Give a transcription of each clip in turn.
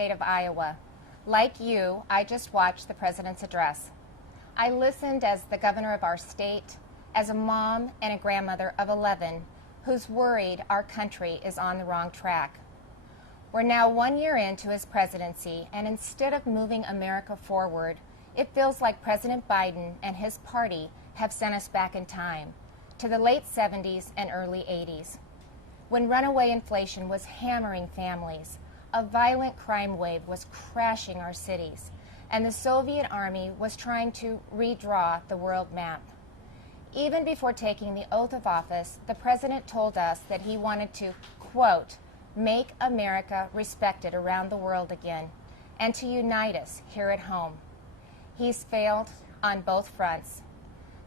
state of Iowa. Like you, I just watched the president's address. I listened as the governor of our state, as a mom and a grandmother of 11 who's worried our country is on the wrong track. We're now 1 year into his presidency, and instead of moving America forward, it feels like President Biden and his party have sent us back in time to the late 70s and early 80s, when runaway inflation was hammering families, a violent crime wave was crashing our cities, and the Soviet Army was trying to redraw the world map. Even before taking the oath of office, the president told us that he wanted to, quote, make America respected around the world again, and to unite us here at home. He's failed on both fronts.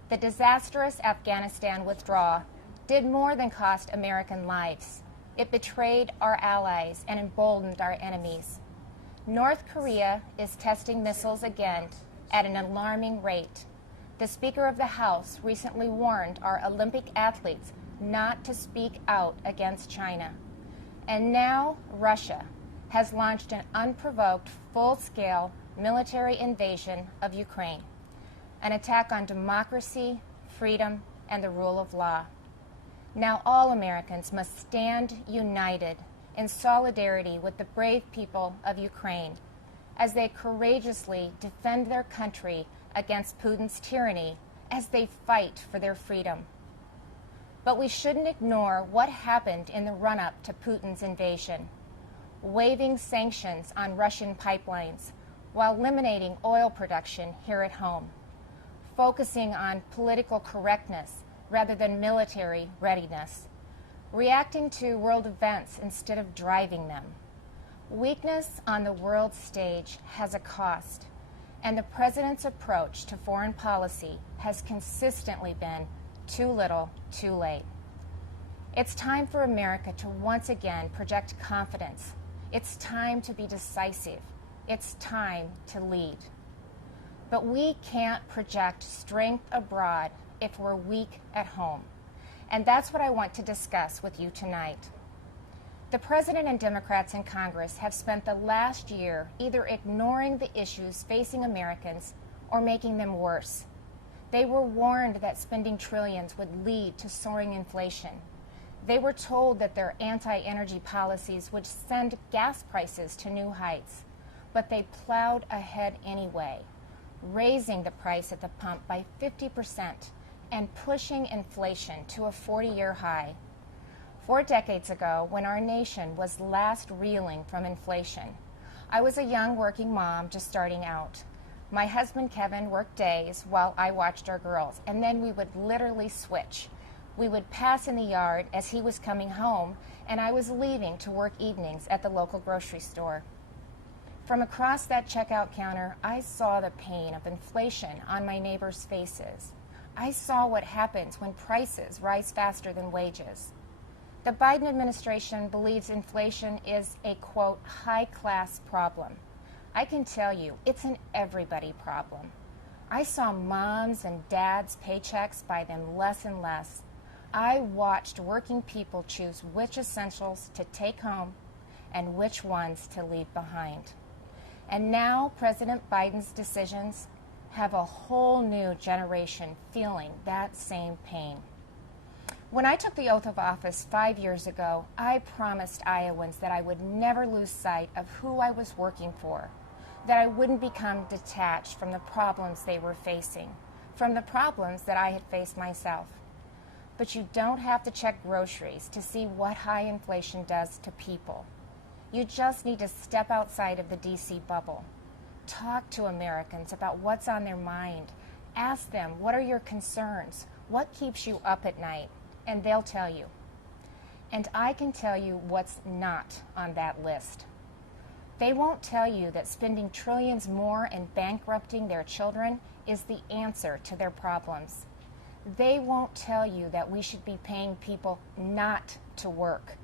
The disastrous Afghanistan withdrawal did more than cost American lives. It betrayed our allies and emboldened our enemies. North Korea is testing missiles again at an alarming rate. The Speaker of the House recently warned our Olympic athletes not to speak out against China. And now Russia has launched an unprovoked, full-scale military invasion of Ukraine, an attack on democracy, freedom, and the rule of law. Now all Americans must stand united in solidarity with the brave people of Ukraine as they courageously defend their country against Putin's tyranny as they fight for their freedom. But we shouldn't ignore what happened in the run-up to Putin's invasion, waiving sanctions on Russian pipelines while eliminating oil production here at home, focusing on political correctness rather than military readiness, reacting to world events instead of driving them. Weakness on the world stage has a cost, and the president's approach to foreign policy has consistently been too little, too late. It's time for America to once again project confidence. It's time to be decisive. It's time to lead. But we can't project strength abroad if we're weak at home. And that's what I want to discuss with you tonight. The President and Democrats in Congress have spent the last year either ignoring the issues facing Americans or making them worse. They were warned that spending trillions would lead to soaring inflation. They were told that their anti-energy policies would send gas prices to new heights, but they plowed ahead anyway, raising the price at the pump by 50% and pushing inflation to a 40-year high. 4 decades ago, when our nation was last reeling from inflation, I was a young working mom just starting out. My husband Kevin worked days while I watched our girls, and then we would literally switch. We would pass in the yard as he was coming home, and I was leaving to work evenings at the local grocery store. From across that checkout counter, I saw the pain of inflation on my neighbors' faces. I saw what happens when prices rise faster than wages. The Biden administration believes inflation is a, quote, high-class problem. I can tell you, it's an everybody problem. I saw moms and dads' paychecks buy them less and less. I watched working people choose which essentials to take home and which ones to leave behind. And now President Biden's decisions have a whole new generation feeling that same pain. When I took the oath of office 5 years ago, I promised Iowans that I would never lose sight of who I was working for, that I wouldn't become detached from the problems they were facing, from the problems that I had faced myself. But you don't have to check groceries to see what high inflation does to people. You just need to step outside of the D.C. bubble. Talk to Americans about what's on their mind. Ask them, what are your concerns? What keeps you up at night? And they'll tell you. And I can tell you what's not on that list. They won't tell you that spending trillions more and bankrupting their children is the answer to their problems. They won't tell you that we should be paying people not to work.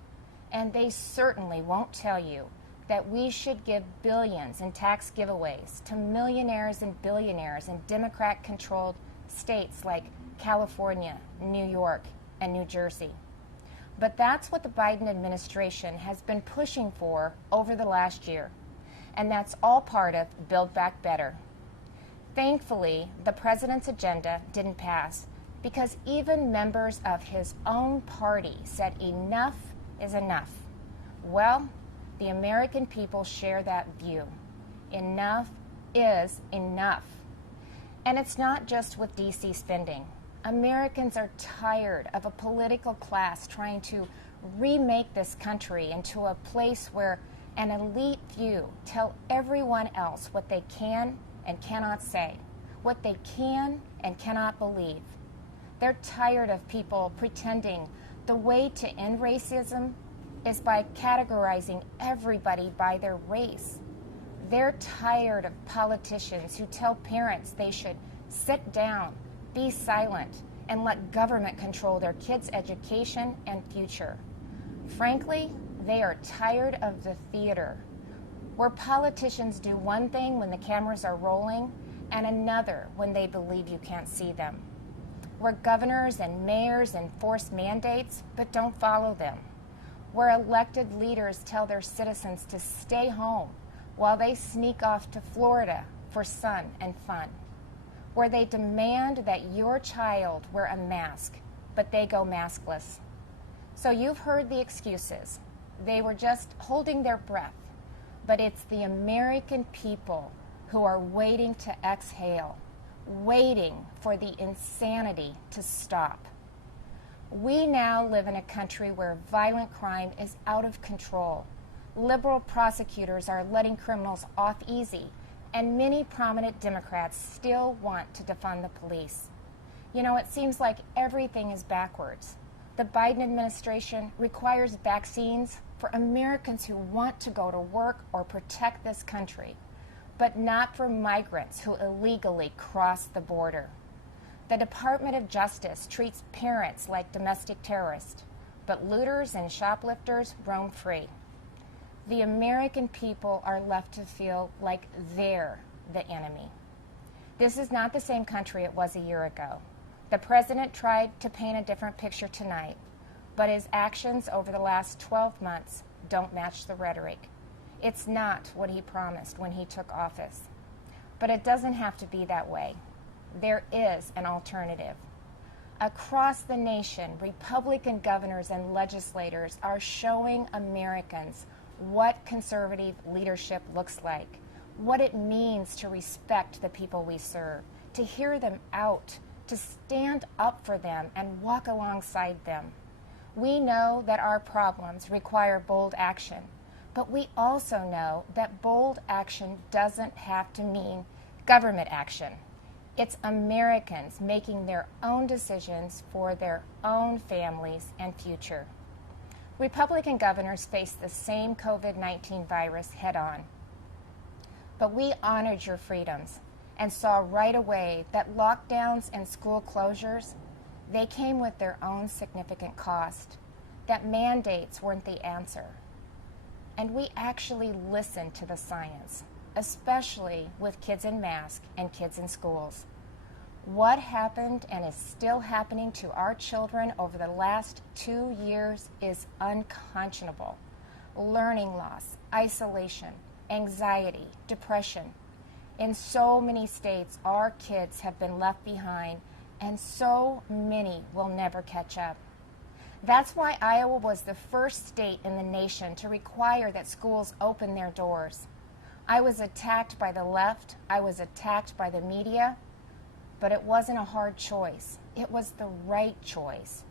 And they certainly won't tell you that we should give billions in tax giveaways to millionaires and billionaires in Democrat-controlled states like California, New York, and New Jersey. But that's what the Biden administration has been pushing for over the last year. And that's all part of Build Back Better. Thankfully, the president's agenda didn't pass because even members of his own party said enough is enough. Well, the American people share that view. Enough is enough. And it's not just with D.C. spending. Americans are tired of a political class trying to remake this country into a place where an elite few tell everyone else what they can and cannot say, what they can and cannot believe. They're tired of people pretending the way to end racism is by categorizing everybody by their race. They're tired of politicians who tell parents they should sit down, be silent, and let government control their kids' education and future. Frankly, they are tired of the theater, where politicians do one thing when the cameras are rolling and another when they believe you can't see them, where governors and mayors enforce mandates but don't follow them, where elected leaders tell their citizens to stay home while they sneak off to Florida for sun and fun, where they demand that your child wear a mask, but they go maskless. So you've heard the excuses. They were just holding their breath, but it's the American people who are waiting to exhale, waiting for the insanity to stop. We now live in a country where violent crime is out of control. Liberal prosecutors are letting criminals off easy, and many prominent Democrats still want to defund the police. You know, it seems like everything is backwards. The Biden administration requires vaccines for Americans who want to go to work or protect this country, but not for migrants who illegally cross the border. The Department of Justice treats parents like domestic terrorists, but looters and shoplifters roam free. The American people are left to feel like they're the enemy. This is not the same country it was a year ago. The president tried to paint a different picture tonight, but his actions over the last 12 months don't match the rhetoric. It's not what he promised when he took office. But it doesn't have to be that way. There is an alternative. Across the nation, Republican governors and legislators are showing Americans what conservative leadership looks like, what it means to respect the people we serve, to hear them out, to stand up for them and walk alongside them. We know that our problems require bold action, but we also know that bold action doesn't have to mean government action. It's Americans making their own decisions for their own families and future. Republican governors face the same COVID-19 virus head-on. But we honored your freedoms and saw right away that lockdowns and school closures, they came with their own significant cost, that mandates weren't the answer. And we actually listened to the science, especially with kids in masks and kids in schools. What happened and is still happening to our children over the last 2 years is unconscionable. Learning loss, isolation, anxiety, depression. In so many states, our kids have been left behind, and so many will never catch up. That's why Iowa was the first state in the nation to require that schools open their doors. I was attacked by the left, I was attacked by the media, but it wasn't a hard choice. It was the right choice.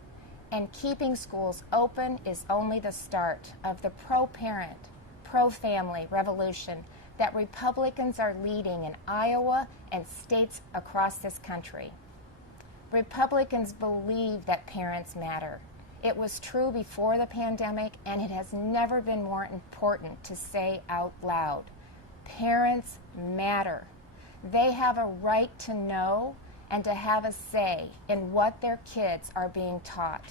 And keeping schools open is only the start of the pro-parent, pro-family revolution that Republicans are leading in Iowa and states across this country. Republicans believe that parents matter. It was true before the pandemic, and it has never been more important to say out loud. Parents matter. They have a right to know and to have a say in what their kids are being taught.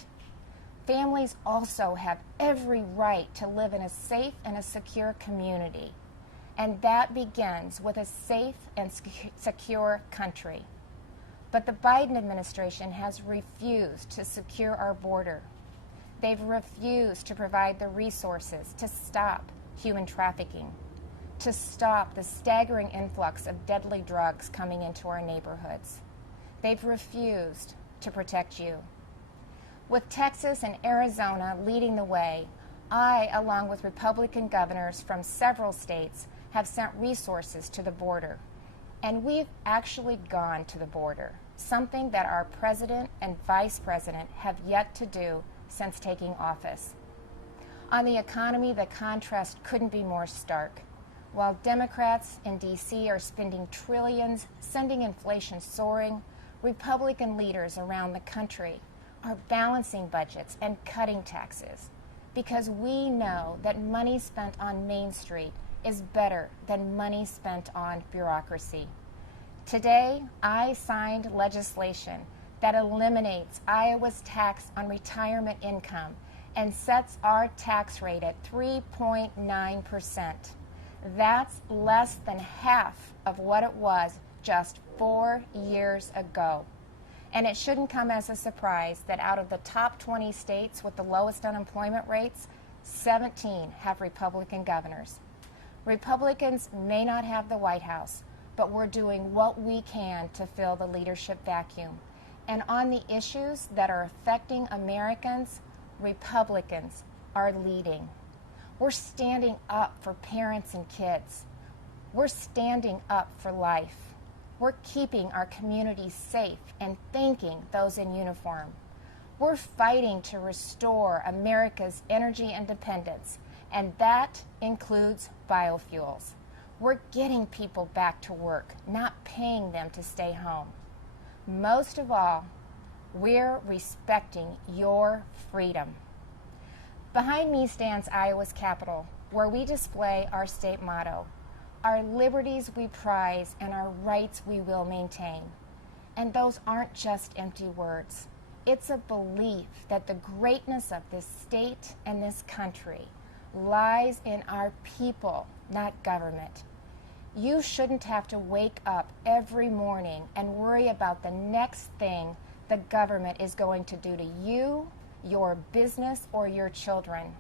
Families also have every right to live in a safe and a secure community, and that begins with a safe and secure country. But the Biden administration has refused to secure our border. They've refused to provide the resources to stop human trafficking. to stop the staggering influx of deadly drugs coming into our neighborhoods. They've refused to protect you. With Texas and Arizona leading the way, I, along with Republican governors from several states, have sent resources to the border. And we've actually gone to the border, something that our president and vice president have yet to do since taking office. On the economy, the contrast couldn't be more stark. While Democrats in D.C. are spending trillions, sending inflation soaring, Republican leaders around the country are balancing budgets and cutting taxes, because we know that money spent on Main Street is better than money spent on bureaucracy. Today, I signed legislation that eliminates Iowa's tax on retirement income and sets our tax rate at 3.9%. That's less than half of what it was just 4 years ago. And it shouldn't come as a surprise that out of the top 20 states with the lowest unemployment rates, 17 have Republican governors. Republicans may not have the White House, but we're doing what we can to fill the leadership vacuum. And on the issues that are affecting Americans, Republicans are leading. We're standing up for parents and kids. We're standing up for life. We're keeping our communities safe and thanking those in uniform. We're fighting to restore America's energy independence, and that includes biofuels. We're getting people back to work, not paying them to stay home. Most of all, we're respecting your freedom. Behind me stands Iowa's Capitol, where we display our state motto, our liberties we prize and our rights we will maintain. And those aren't just empty words. It's a belief that the greatness of this state and this country lies in our people, not government. You shouldn't have to wake up every morning and worry about the next thing the government is going to do to you, your business, or your children.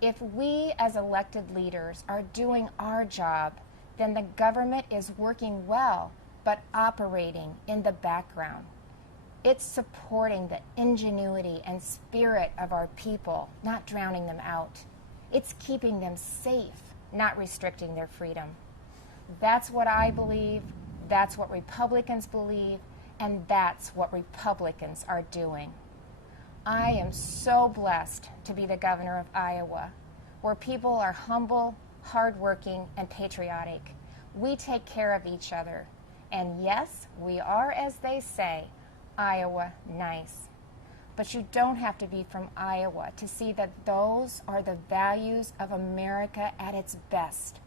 If we as elected leaders are doing our job, then the government is working well, but operating in the background. It's supporting the ingenuity and spirit of our people, not drowning them out. It's keeping them safe, not restricting their freedom. That's what I believe, that's what Republicans believe, and that's what Republicans are doing. I am so blessed to be the governor of Iowa, where people are humble, hardworking, and patriotic. We take care of each other. And yes, we are, as they say, Iowa nice. But you don't have to be from Iowa to see that those are the values of America at its best,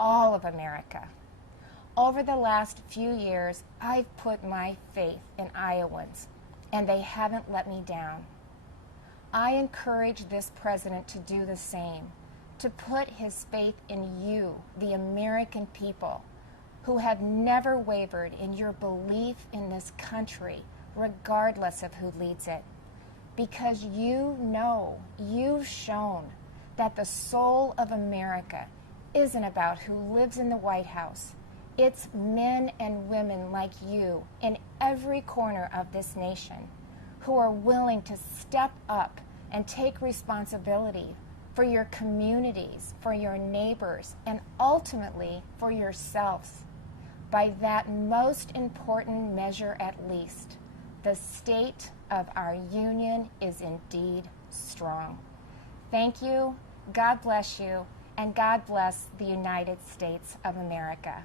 all of America. Over the last few years, I've put my faith in Iowans, and they haven't let me down. I encourage this president to do the same, to put his faith in you, the American people, who have never wavered in your belief in this country, regardless of who leads it. Because you know, you've shown that the soul of America isn't about who lives in the White House. It's men and women like you in every corner of this nation who are willing to step up and take responsibility for your communities, for your neighbors, and ultimately for yourselves. By that most important measure at least, the state of our union is indeed strong. Thank you, God bless you, and God bless the United States of America.